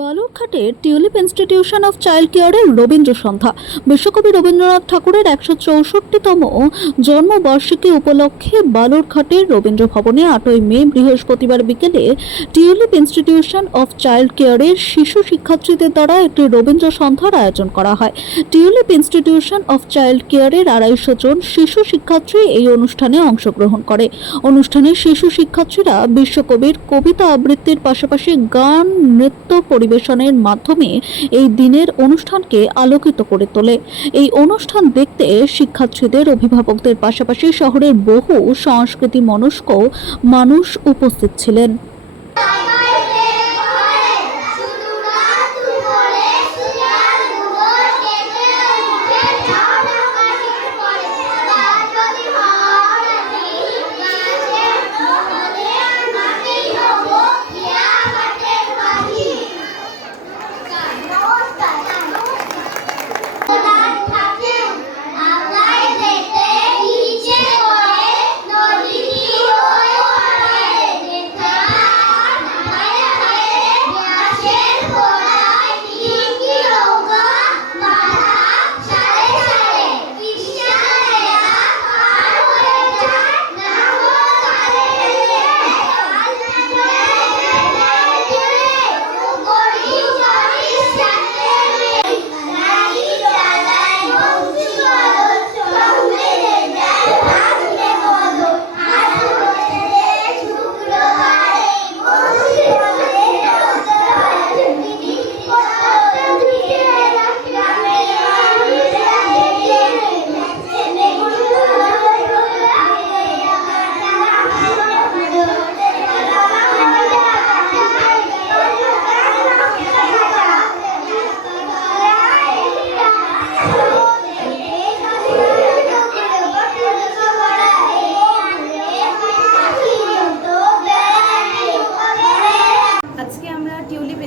বালুরঘাটের tulip institution of child কেয়ারের রবীন্দ্র সন্ধ্যা বিশ্বকবি রবীন্দ্রনাথ ঠাকুরের 164তম জন্মবার্ষিকী উপলক্ষে বালুরঘাটের রবীন্দ্র ভবনে 8ই মে বৃহস্পতিবার বিকেলে টিউলিপ ইনস্টিটিউশন অফ চাইল্ড কেয়ারের শিশু শিক্ষার্থীদের দ্বারা একটি রবীন্দ্র সন্ধ্যার আয়োজন করা হয়। টিউলিপ ইনস্টিটিউশন অফ চাইল্ড কেয়ারের 250 জন শিশু শিক্ষার্থী এই অনুষ্ঠানে অংশগ্রহণ করে। অনুষ্ঠানে শিশু শিক্ষার্থীরা বিশ্বকবির কবিতা আবৃত্তির পাশাপাশি গান, নৃত্য পরিবেশনের মাধ্যমে এই দিনের অনুষ্ঠানকে আলোকিত করে তোলে। এই অনুষ্ঠান দেখতে শিক্ষার্থীদের, অভিভাবকদের পাশাপাশি শহরের বহু সংস্কৃতি মনস্ক মানুষ উপস্থিত ছিলেন।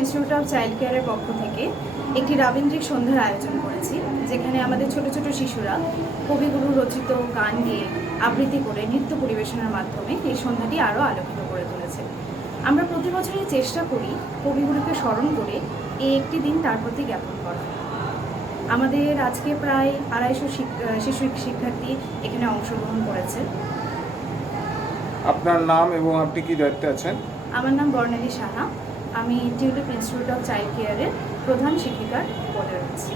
ইনস্টিটিউট অফ চাইল্ড কেয়ারের পক্ষ থেকে একটি রাবীন্দ্রিক সন্ধ্যার আয়োজন করেছি, যেখানে আমাদের ছোট ছোট শিশুরা কবিগুরু রচিত গান গেয়ে আবৃত্তি করে নৃত্য পরিবেশনের মাধ্যমে এই সন্ধ্যাটি আরও আলোকিত করে তুলেছে। আমরা প্রতি বছরই চেষ্টা করি কবিগুরুকে স্মরণ করে এই একটি দিন তার প্রতি জ্ঞাপন করা। আমাদের আজকে প্রায় 250 শিশু শিক্ষার্থী এখানে অংশগ্রহণ করেছে। আপনার নাম এবং আপনি কি দায়িত্বে আছেন? আমার নাম বর্ণালী সাহা। আমি টিউলিপ ইনস্টিটিউট অফ চাইল্ড কেয়ারের প্রধান শিক্ষিকার পদে রয়েছি।